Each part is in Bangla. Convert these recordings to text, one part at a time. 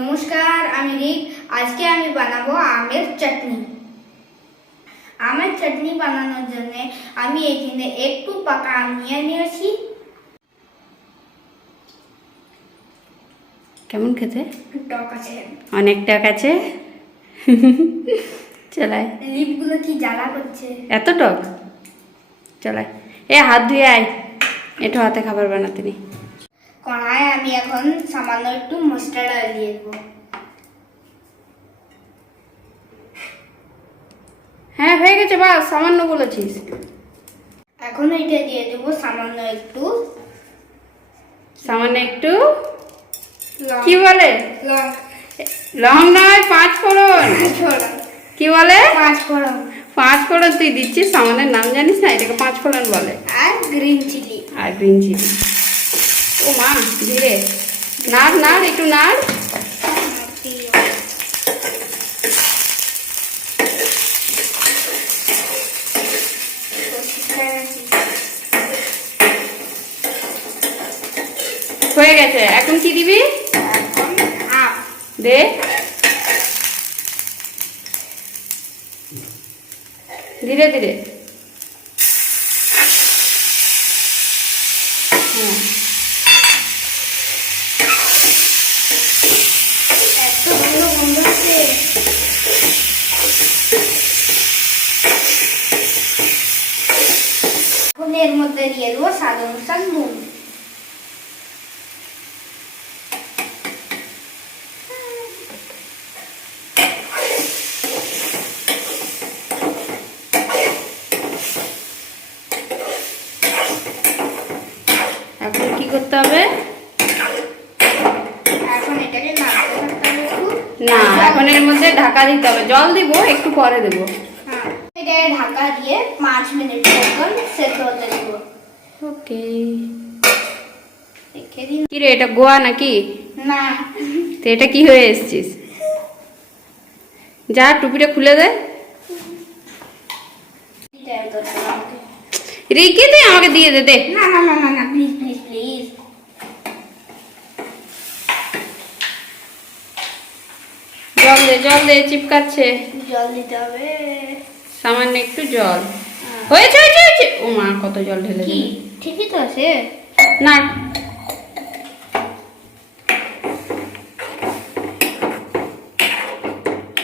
নমস্কার আমি রিক। আজকে আমি বানাবো আমের চাটনি। আমের চাটনি বানানোর জন্য আমি এখানে একটু পাকা আম নিয়ে নিয়েছি। কেমন খেতে? টক আছে। অনেক টক আছে? চলাই। লিপগুলো কি জ্বালা করছে? এত টক? চলাই। এ হাত ধুয়ে আয়। এটা হাতে খাবার বানাতে নি। কড়ায় আমি এখন সামান্য একটু মাস্টার্ড অয়েল দিয়ে দেবো হ্যাঁ হয়ে গেছে বা সামান্য বলেছিস এখন এটা দিয়ে দেবো সামান্য একটু সামান্য একটু কি বলে লং নয় পাঁচ ফোড়ন ফোড়ন কি বলে পাঁচ ফোড়ন পাঁচ ফোড়ন তুই দিচ্ছিস সামানের নাম জানিস না এটাকে পাঁচ ফোড়ন বলে আর গ্রিন চিলি আর গ্রিন চিলি ও মা, ধীরে। নাড় নাড়, একটু নাড়। হয়ে গেছে। এখন কি দিবি? দে। ধীরে ধীরে হ্যাঁ এত ভালো গন্ধ আছে এখন এর মধ্যে দিয়ে দেবো স্বাদ অনুসার নুন। এখন কি করতে হবে? না এখন এর মধ্যে ঢাকা দিতে হবে। জল দিব একটু পরে দেব। এটাকে ঢাকা দিয়ে পাঁচ মিনিট মতন সেদ্ধ হতে দেবো। ওকে। রেখে দিন। কি রে এটা গোয়া নাকি? না। তো এটা কি হয়ে এসছিস? যা টুপিটা খুলে দে। রেখে দে আমাকে। দিয়ে দে দে। না না না না না প্লিজ প্লিজ প্লিজ জল দে জল দে চিপকাচ্ছে। জল দিতে হবে। সামান্য একটু জল। হয়েছে হয়েছে হয়েছে। ও মা কত জল ঢেলে কি? ঠিকই তো আছে। না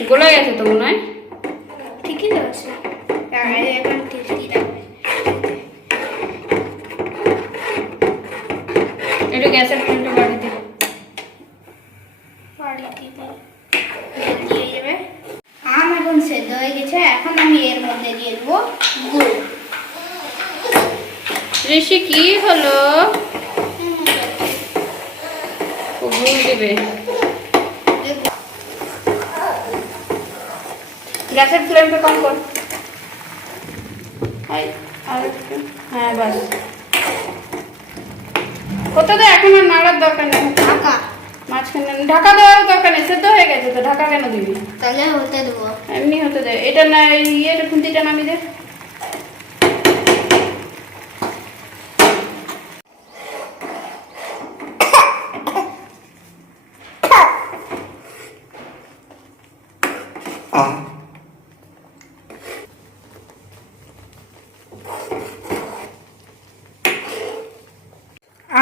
গলে গেছে তো মনে হয়? ঠিকই তো আছে। হয়ে গেছে এখন আমি এর মধ্যে দিয়ে দেবো গুড়। ঋষি কি হলো? ভুল দিবে। গ্যাসের ফ্লেমটা কম কর। হ্যাঁ বাস। কত দে এখন আর নাড়ার দরকার নেই। ঢাকা। মাঝখানে ঢাকা দেওয়ার দরকার নেই সেদ্ধ হয়ে গেছে তো ঢাকা কেন দিবি? তাহলে হতে দেবো। এমনি হতে দে। এটা না ইয়েটা খুন্তিটা নামি দে।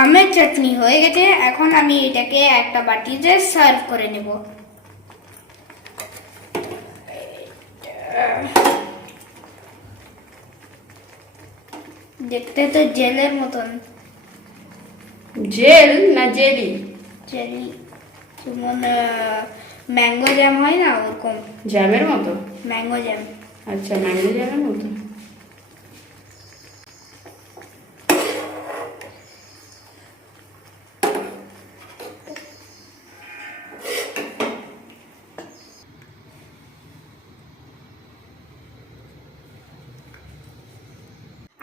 আমের চাটনি হয়ে গেছে। এখন আমি এটাকে একটা বাটিতে সার্ভ করে নেব। দেখতে তো জেলের মতন। জেল না জেলি? জেলি। যেমন ম্যাঙ্গো জ্যাম হয় না ওরকম? জ্যামের মতো? Mango jam. আচ্ছা ম্যাঙ্গো জ্যামের মতো।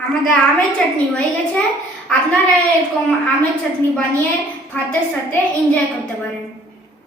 আমাদের আমের চাটনি হয়ে গেছে। আপনারা এরকম আমের চাটনি বানিয়ে ভাতের সাথে এনজয় করতে পারেন।